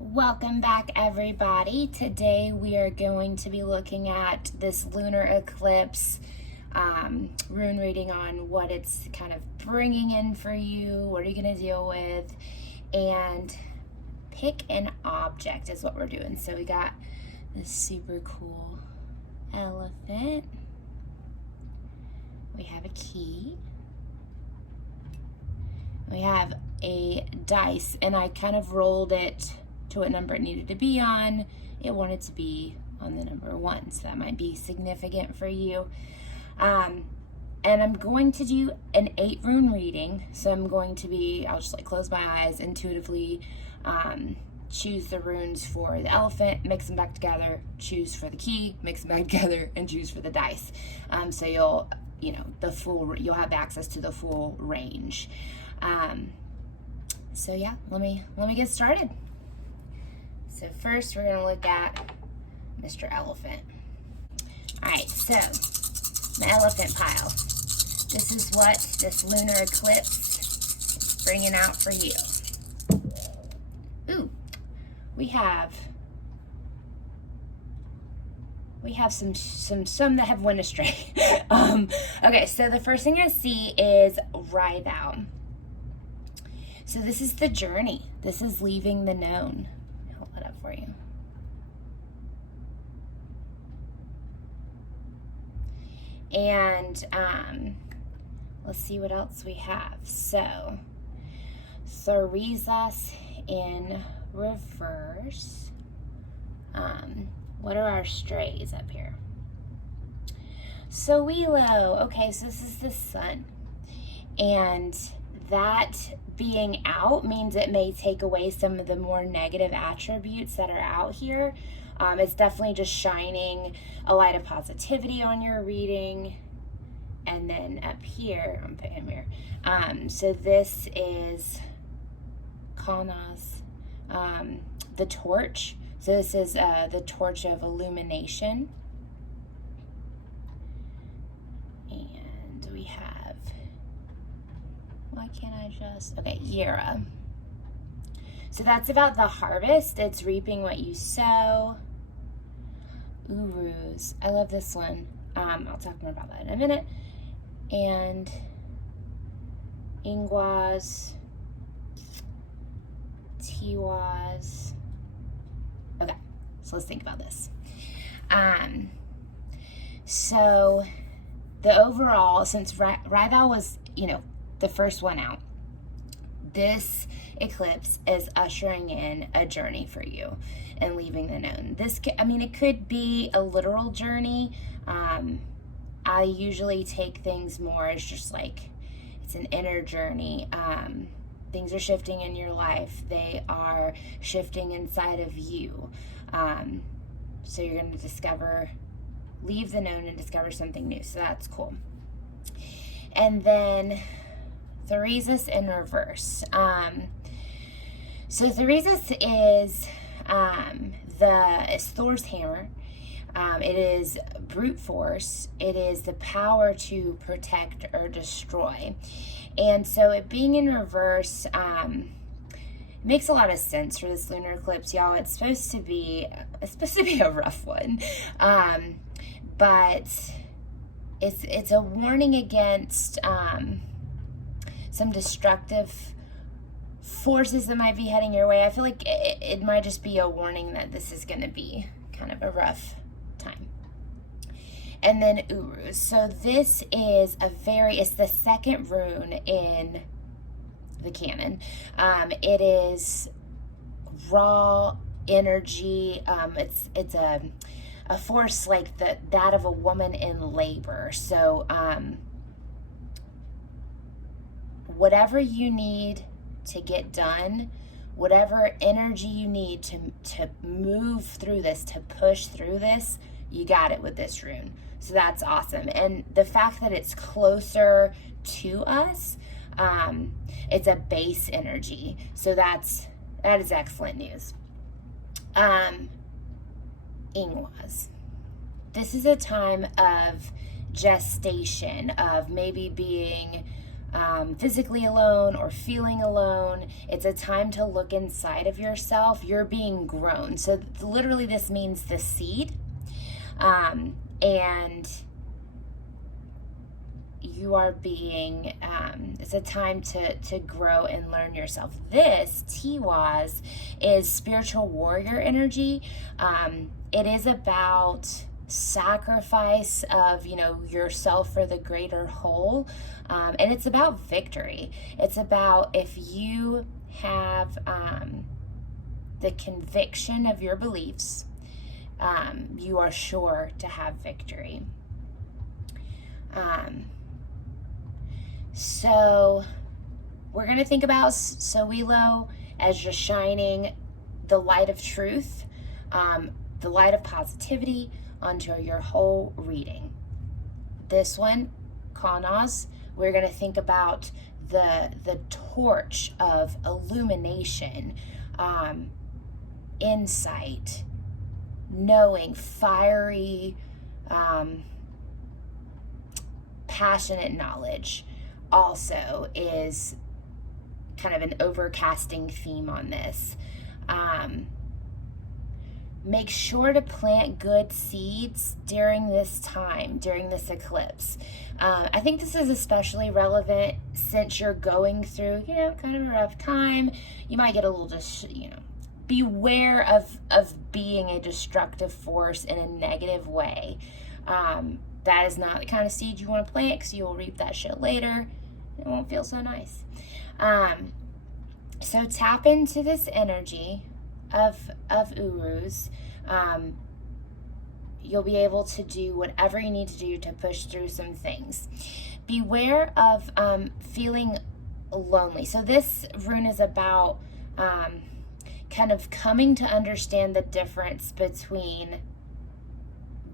Welcome back, everybody. Today we are going to be looking at this lunar eclipse rune reading on what it's kind of bringing in for you, what are you going to deal with, and pick an object is what we're doing. So we got this super cool elephant. We have a key. We have a dice, and I kind of rolled it to what number it needed to be on. It wanted to be on the number 1, so that might be significant for you. And I'm going to do an 8 rune reading. So I'll just like close my eyes, intuitively choose the runes for the elephant, mix them back together, choose for the key, mix them back together, and choose for the dice. So you'll have access to the full range. So yeah, let me get started. So first we're gonna look at Mr. Elephant. All right, so the elephant pile. This is what this lunar eclipse is bringing out for you. Ooh, we have some that have went astray. Okay, so the first thing I see is Rithau. So this is the journey. This is leaving the known. Hold it up for you. And let's see what else we have. So Thorizas in reverse. What are our strays up here? So Willow. Okay, so this is the sun. And that being out means it may take away some of the more negative attributes that are out here. It's definitely just shining a light of positivity on your reading. And then up here, I'm putting him here. So this is Kana's, the torch. So this is the torch of illumination. And we have, why can't I just, okay, Yera. So that's about the harvest. It's reaping what you sow. Urus. I love this one. I'll talk more about that in a minute. And Ingwas. Tiwas. Okay, so let's think about this. So the overall, since Rithau was, the first one out, this eclipse is ushering in a journey for you and leaving the known. It could be a literal journey. I usually take things more as just like it's an inner journey. Things are shifting in your life. They are shifting inside of you. So you're going to leave the known and discover something new. So that's cool. And then Thorizas in reverse. So Thorizas is Thor's hammer. It is brute force. It is the power to protect or destroy. And so it being in reverse makes a lot of sense for this lunar eclipse, y'all. It's supposed to be a rough one. But it's a warning against some destructive forces that might be heading your way. I feel like it might just be a warning that this is going to be kind of a rough time. And then Urus. So this is it's the second rune in the canon. It is raw energy. It's a force like that of a woman in labor. So whatever you need to get done, whatever energy you need to move through this, to push through this, you got it with this rune. So that's awesome. And the fact that it's closer to us, it's a base energy. So that is excellent news. Ingwas. This is a time of gestation, of maybe being physically alone or feeling alone. It's a time to look inside of yourself. You're being grown. So literally this means the seed. And you are being, it's a time to grow and learn yourself. This, Tiwaz, is spiritual warrior energy. It is about sacrifice of, yourself for the greater whole. And it's about victory. It's about if you have the conviction of your beliefs, you are sure to have victory. So we're going to think about Sowilo as just shining the light of truth, the light of positivity onto your whole reading. This one, Kanaz, we're going to think about the torch of illumination, insight, knowing, fiery, passionate knowledge also is kind of an overcasting theme on this. Make sure to plant good seeds during this time, during this eclipse. I think this is especially relevant since you're going through, kind of a rough time. You might get a little beware of being a destructive force in a negative way. That is not the kind of seed you want to plant, because you will reap that shit later. It won't feel so nice. So tap into this energy of Uruz. You'll be able to do whatever you need to do to push through some things. Beware of feeling lonely. So this rune is about kind of coming to understand the difference between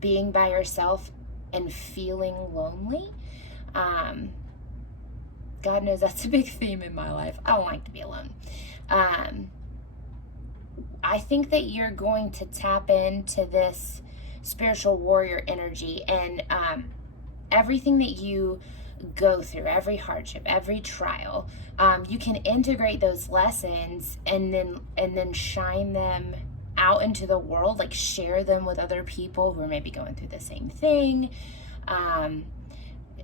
being by yourself and feeling lonely. God knows that's a big theme in my life. I don't like to be alone. I think that you're going to tap into this spiritual warrior energy, and everything that you go through, every hardship, every trial, you can integrate those lessons and then shine them out into the world, like share them with other people who are maybe going through the same thing.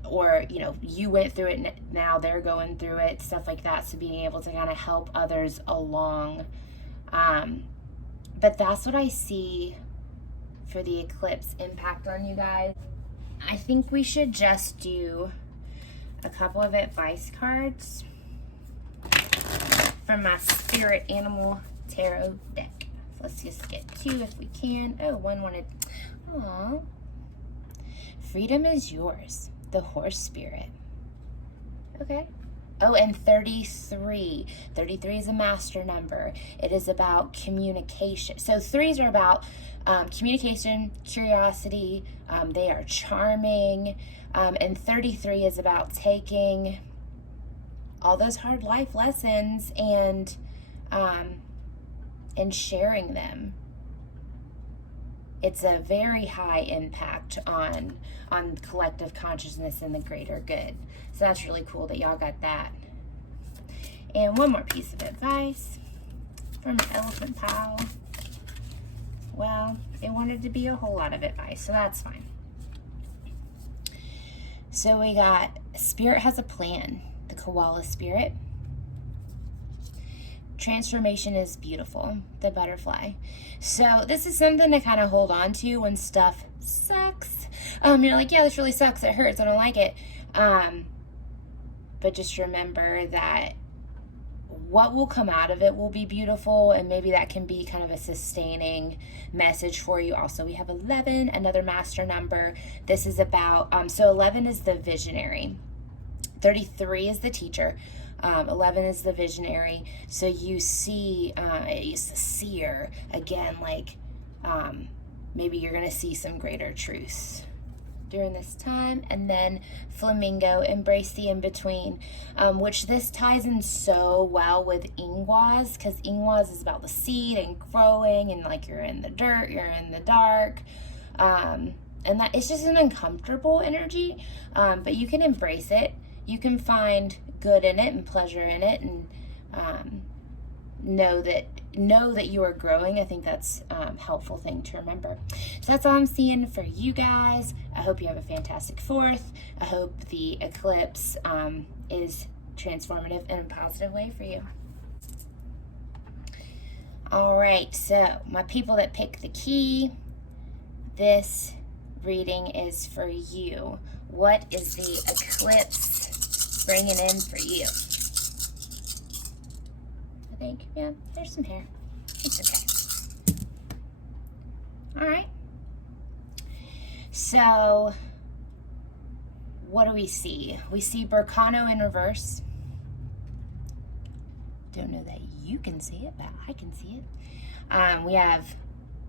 Or, you went through it, now they're going through it, stuff like that. So being able to kind of help others along. But that's what I see for the eclipse impact on you guys. I think we should just do a couple of advice cards from my Spirit Animal Tarot deck. So let's just get 2 if we can. Oh, one wanted, aww. Freedom is yours. The horse spirit. Okay. Oh, and 33. 33 is a master number. It is about communication. So 3s are about communication, curiosity. They are charming. And 33 is about taking all those hard life lessons and sharing them. It's a very high impact on collective consciousness and the greater good. So that's really cool that y'all got that. And one more piece of advice from an elephant pile. Well, it wanted to be a whole lot of advice, so that's fine. So we got Spirit has a plan, the koala spirit. Transformation is beautiful, the butterfly. So this is something to kind of hold on to when stuff sucks. You're like, yeah, this really sucks. It hurts. I don't like it. But just remember that what will come out of it will be beautiful, and maybe that can be kind of a sustaining message for you. Also, we have 11, another master number. This is about, so 11 is the visionary. 33 is the teacher. 11 is the visionary. So you see, it's the seer again, like maybe you're going to see some greater truths during this time. And then flamingo, embrace the in-between, which this ties in so well with Ingwaz, because Ingwaz is about the seed and growing, and like you're in the dirt, you're in the dark, and that it's just an uncomfortable energy, but you can embrace it. You can find, good in it and pleasure in it, and know that you are growing. I think that's a helpful thing to remember. So that's all I'm seeing for you guys. I hope you have a fantastic 4th. I hope the eclipse is transformative in a positive way for you. All right, so my people that pick the key, this reading is for you. What is the eclipse bringing in for you? I think, yeah, there's some hair. It's okay. All right. So, what do we see? We see Burkano in reverse. Don't know that you can see it, but I can see it. We have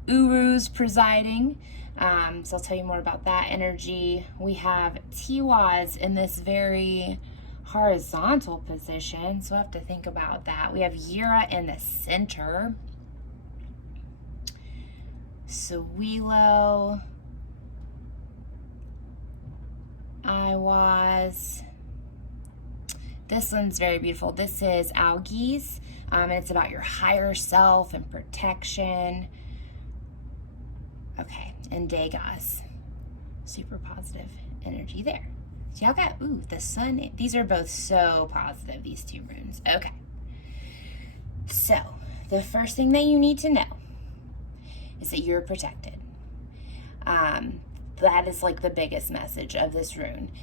Urus presiding. So I'll tell you more about that energy. We have Tiwaz in this very horizontal position, so we'll have to think about that. We have Yura in the center. Suwilo. Iwaz. This one's very beautiful. This is Algies, and it's about your higher self and protection. Okay, and Degas. Super positive energy there. So y'all got, the sun. These are both so positive, these 2 runes. Okay. So, the first thing that you need to know is that you're protected. That is like the biggest message of this rune.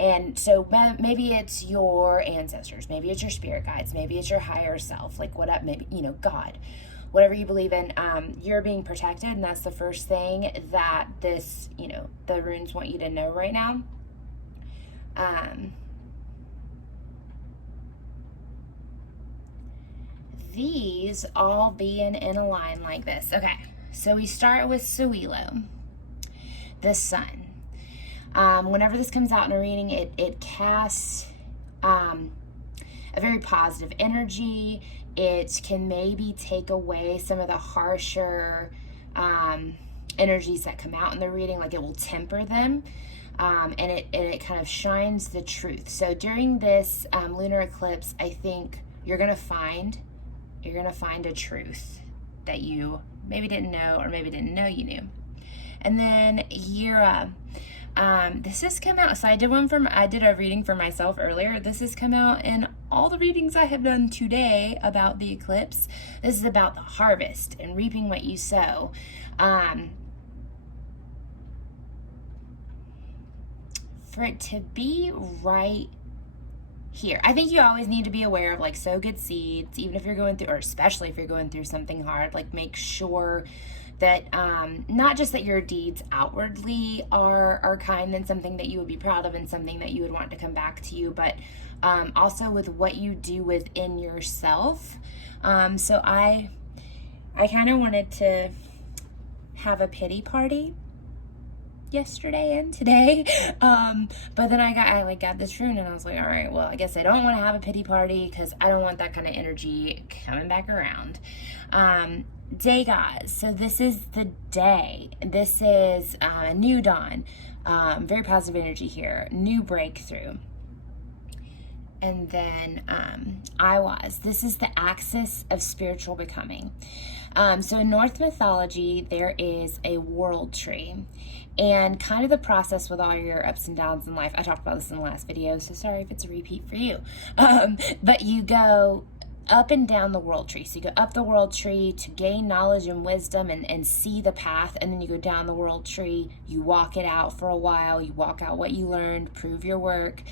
And so maybe it's your ancestors, maybe it's your spirit guides, maybe it's your higher self, like what up, maybe, God, whatever you believe in, you're being protected. And that's the first thing that this, the runes want you to know right now. These all being in a line like this. Okay, so we start with Suwilo, the sun. Whenever this comes out in a reading, it casts a very positive energy. It can maybe take away some of the harsher energies that come out in the reading, like it will temper them, and it kind of shines the truth. So during this lunar eclipse, I think you're gonna find a truth that you maybe didn't know, or maybe didn't know you knew. And then Yura. This has come out, so I did a reading for myself earlier. This has come out in all the readings I have done today about the eclipse. This is about the harvest and reaping what you sow. For it to be right here, I think you always need to be aware of, like, sow good seeds, even if you're going through, or especially if you're going through something hard. Like, make sure that not just that your deeds outwardly are kind and something that you would be proud of and something that you would want to come back to you, but also with what you do within yourself. So I kind of wanted to have a pity party yesterday and today, but then I got this rune and I was like, all right, well, I guess I don't want to have a pity party because I don't want that kind of energy coming back around. Day guys, so this is the day. This is a new dawn, very positive energy here, new breakthrough. And then this is the axis of spiritual becoming. So in Norse mythology, there is a world tree, and kind of the process with all your ups and downs in life. I talked about this in the last video, so sorry if it's a repeat for you. But you go up and down the world tree. So you go up the world tree to gain knowledge and wisdom and see the path, and then you go down the world tree, you walk it out for a while, you walk out what you learned, prove your work,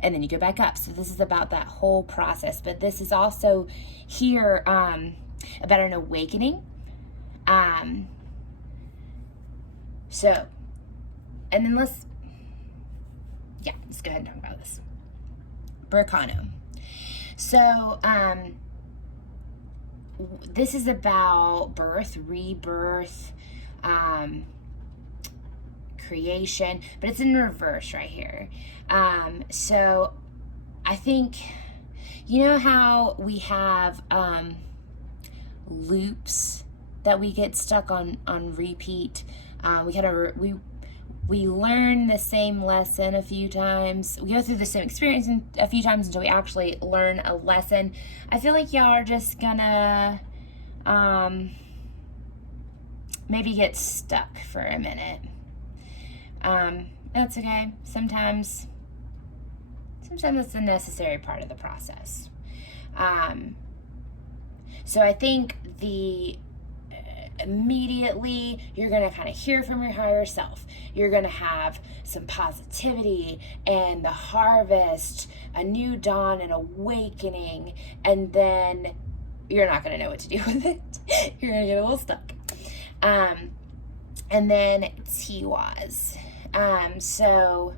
and then you go back up. So this is about that whole process, but this is also here about an awakening. So, and then let's go ahead and talk about this. Burkano. So, this is about birth, rebirth, creation, but it's in reverse right here. So I think, you know how we have loops that we get stuck on repeat. we learn the same lesson a few times. We go through the same experience a few times until we actually learn a lesson. I feel like y'all are just gonna maybe get stuck for a minute. That's okay. Sometimes it's a necessary part of the process. So I think immediately you're going to kind of hear from your higher self. You're going to have some positivity and the harvest, a new dawn, an awakening, and then you're not going to know what to do with it. You're going to get a little stuck. And then Tiwaz. So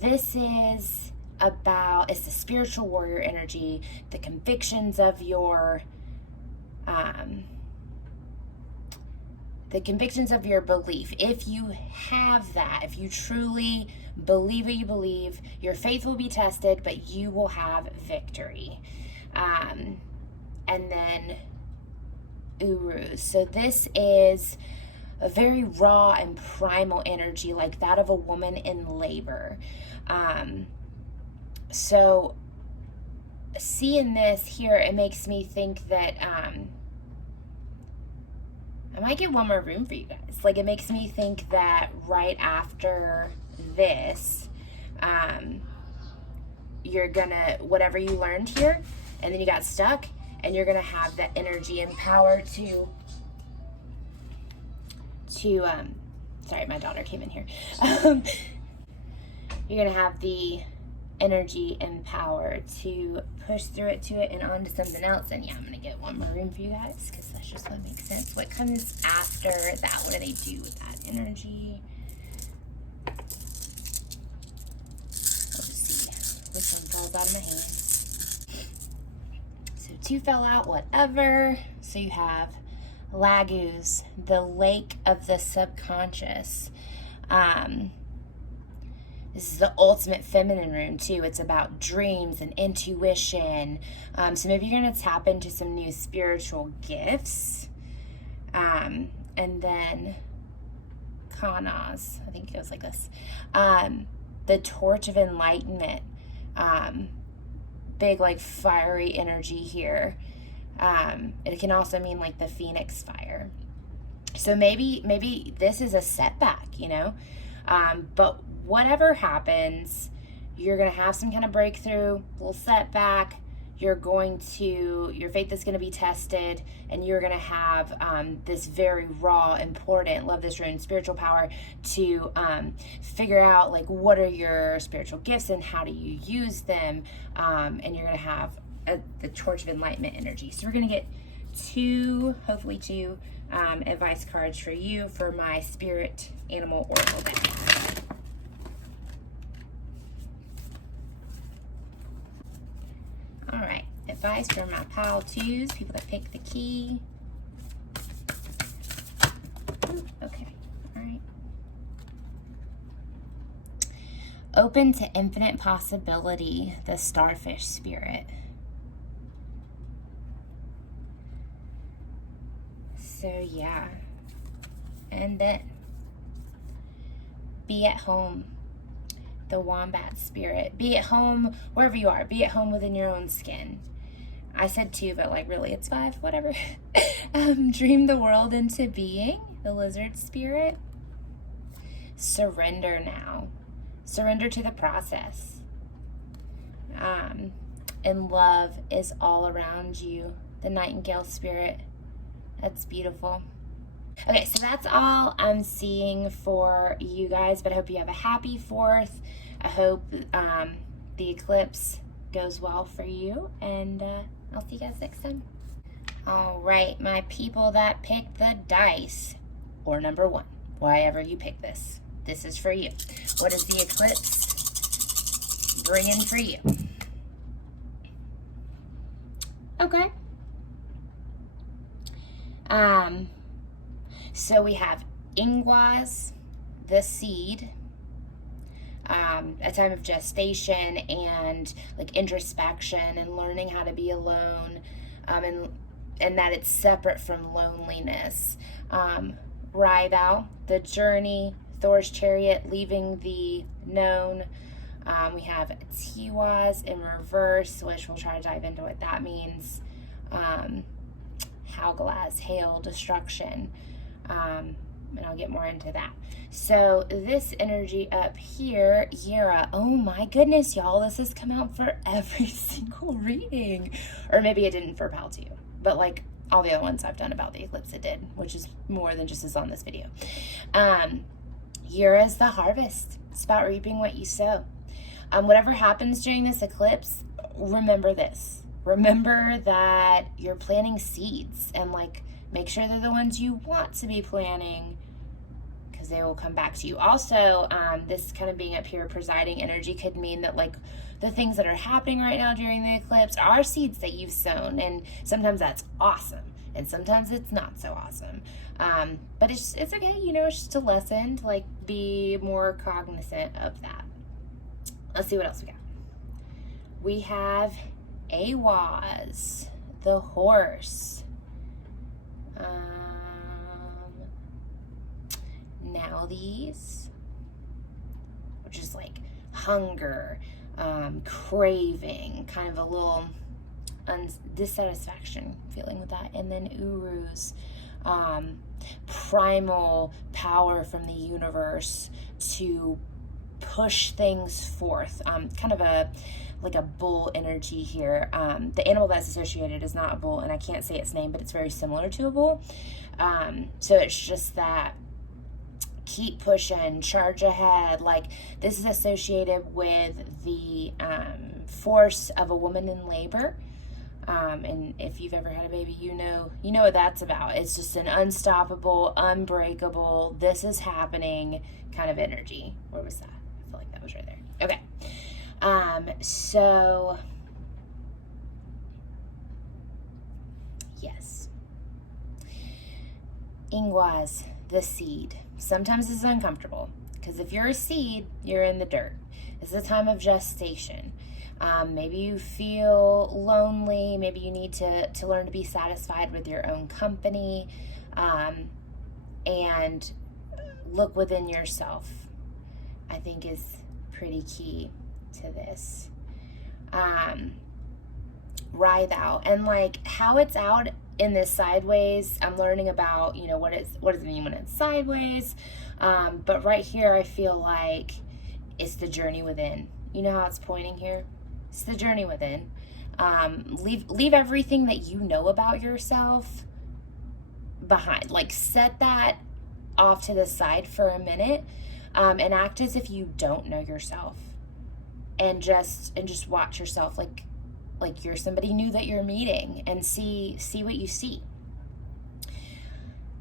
this is it's the spiritual warrior energy, the convictions of your belief. If you have that, if you truly believe what you believe, your faith will be tested, but you will have victory. And then Uru. So this is a very raw and primal energy, like that of a woman in labor. So seeing this here, it makes me think that I might get one more rune for you guys. Like, it makes me think that right after this, you're gonna, whatever you learned here, and then you got stuck, and you're gonna have that energy and power to sorry, my daughter came in here. You're gonna have the energy and power to push through it, to it, and on to something else. And yeah, I'm gonna get one more room for you guys because that's just what makes sense. What comes after that? What do they do with that energy? We'll just see which one falls out of my hands. So 2 fell out, whatever. So you have Laguz, the lake of the subconscious. This is the ultimate feminine rune too. It's about dreams and intuition. So maybe you're going to tap into some new spiritual gifts. And then Kanaz, I think it goes like this. The torch of enlightenment. Big like fiery energy here. It can also mean like the phoenix fire. So maybe this is a setback, you know? But whatever happens, you're going to have some kind of breakthrough, little setback. Your faith is going to be tested, and you're going to have this very raw, important, love this rune, spiritual power to figure out like what are your spiritual gifts and how do you use them. And you're going to have the torch of enlightenment energy. So we're going to get hopefully two advice cards for you for my spirit animal oracle deck. All right, advice for my pile twos, people that pick the key. Ooh, okay, all right. Open to infinite possibility, the starfish spirit. So yeah, and then be at home, the wombat spirit. Be at home wherever you are. Be at home within your own skin. I said 2, but like really it's 5, whatever. Dream the world into being, the lizard spirit. Surrender now. Surrender to the process. And love is all around you, the nightingale spirit. That's beautiful. Okay, so that's all I'm seeing for you guys, but I hope you have a happy 4th. I hope the eclipse goes well for you, and I'll see you guys next time. All right, my people that pick the dice, or number 1, wherever you pick this is for you. What is the eclipse bringing for you? Okay. So we have Ingwaz, the seed, a time of gestation and like introspection and learning how to be alone, and that it's separate from loneliness. Raidao, the journey Thor's chariot leaving the known. We have Tiwaz in reverse, which we'll try to dive into what that means. Haugalaz, hail, destruction. And I'll get more into that. So this energy up here, Yira, oh my goodness, y'all, this has come out for every single reading. Or maybe it didn't for Pal 2, but like all the other ones I've done about the eclipse, it did, which is more than just is on this video. Yira is the harvest. It's about reaping what you sow. Whatever happens during this eclipse, remember this. Remember that you're planting seeds, and like make sure they're the ones you want to be planting, because they will come back to you. Also, this kind of being up here, presiding energy, could mean that like the things that are happening right now during the eclipse are seeds that you've sown, and sometimes that's awesome, and sometimes it's not so awesome. But it's okay, you know, it's just a lesson to like be more cognizant of that. Let's see what else we got. We have Awaz, the horse. Now these, which is like hunger, craving, kind of a little dissatisfaction feeling with that. And then Uruz, primal power from the universe to push things forth. Kind of like a bull energy here. The animal that's associated is not a bull, and I can't say its name, but it's very similar to a bull. So it's just that keep pushing, charge ahead. Like this is associated with the force of a woman in labor. And if you've ever had a baby, you know what that's about. It's just an unstoppable, unbreakable, this is happening kind of energy. Where was that? I feel like that was right there. Okay. So yes. Ingwaz, the seed. Sometimes it's uncomfortable, because if you're a seed, you're in the dirt. It's a time of gestation. Maybe you feel lonely. Maybe you need to learn to be satisfied with your own company, and look within yourself, I think is pretty key to this. Writhe out, and like how it's out in this sideways, I'm learning about, you know, what does it mean when it's sideways. But right here, I feel like it's the journey within. You know how it's pointing here? It's the journey within. Leave everything that you know about yourself behind. Like set that off to the side for a minute, and act as if you don't know yourself, and just watch yourself like you're somebody new that you're meeting, and see what you see.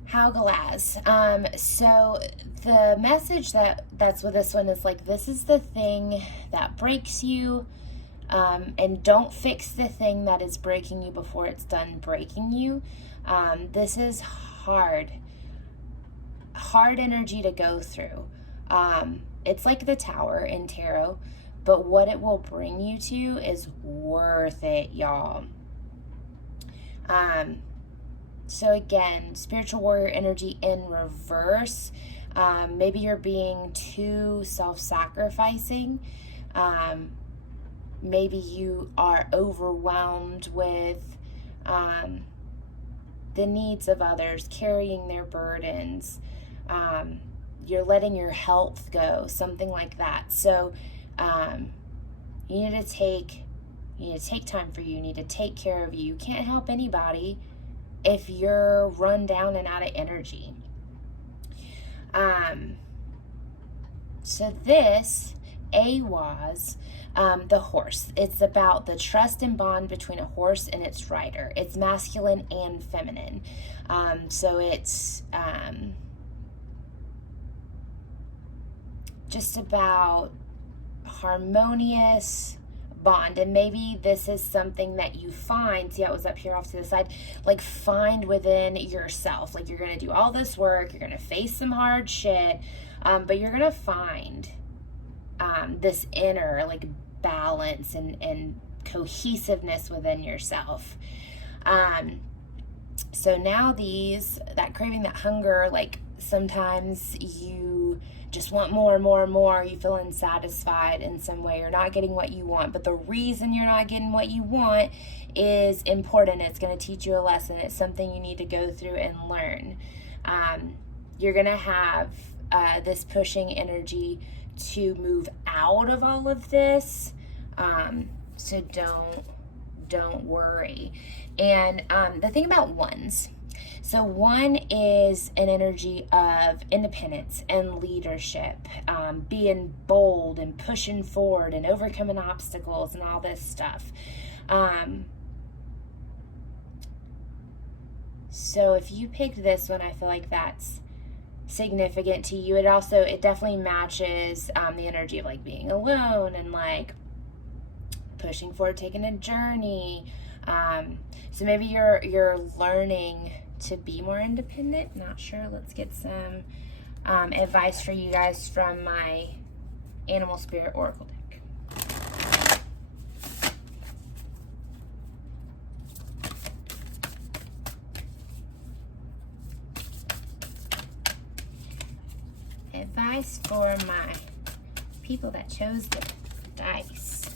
Haugalaz. So the message that's with this one is like, this is the thing that breaks you, and don't fix the thing that is breaking you before it's done breaking you. This is hard energy to go through. It's like the Tower in tarot, but what it will bring you to is worth it, y'all. So again, spiritual warrior energy in reverse. Maybe you're being too self-sacrificing. Maybe you are overwhelmed with the needs of others, carrying their burdens. You're letting your health go, something like that. So you need to take time for you. You need to take care of you. You can't help anybody if you're run down and out of energy. So this Awaz, the horse. It's about the trust and bond between a horse and its rider. It's masculine and feminine. So it's just about harmonious bond. And maybe this is something that you find, see how it was up here off to the side, like find within yourself. Like you're going to do all this work, you're going to face some hard shit, but you're going to find this inner like balance and cohesiveness within yourself. So now that craving, that hunger, like sometimes you just want more and more and more. You feel unsatisfied in some way. You're not getting what you want. But the reason you're not getting what you want is important. It's going to teach you a lesson. It's something you need to go through and learn. You're going to have this pushing energy to move out of all of this. So don't worry. And the thing about ones, so one is an energy of independence and leadership, being bold and pushing forward and overcoming obstacles and all this stuff. So if you picked this one, I feel like that's significant to you. It definitely matches the energy of like being alone and like pushing forward, taking a journey. So maybe you're learning to be more independent. Not sure. Let's get some advice for you guys from my Animal Spirit Oracle deck. Advice for my people that chose the dice.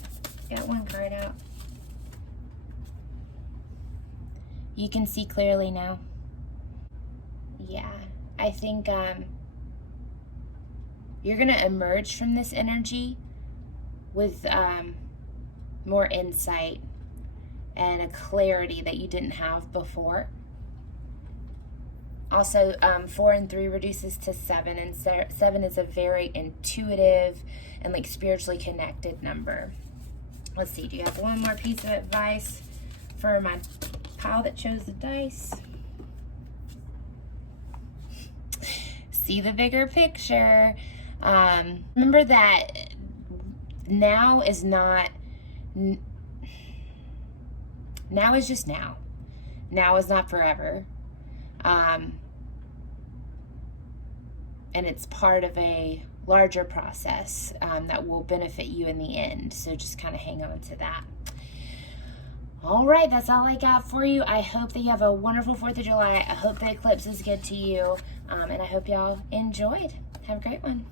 Got one card out. You can see clearly now. Yeah, I think you're going to emerge from this energy with more insight and a clarity that you didn't have before. Also, 4 and 3 reduces to 7, and 7 is a very intuitive and like spiritually connected number. Let's see, do you have one more piece of advice for my pile that chose the dice? See the bigger picture. Remember that now is not, now is just now. Now is not forever. And it's part of a larger process that will benefit you in the end. So just kind of hang on to that. All right, that's all I got for you. I hope that you have a wonderful 4th of July. I hope the eclipse is good to you. And I hope y'all enjoyed. Have a great one.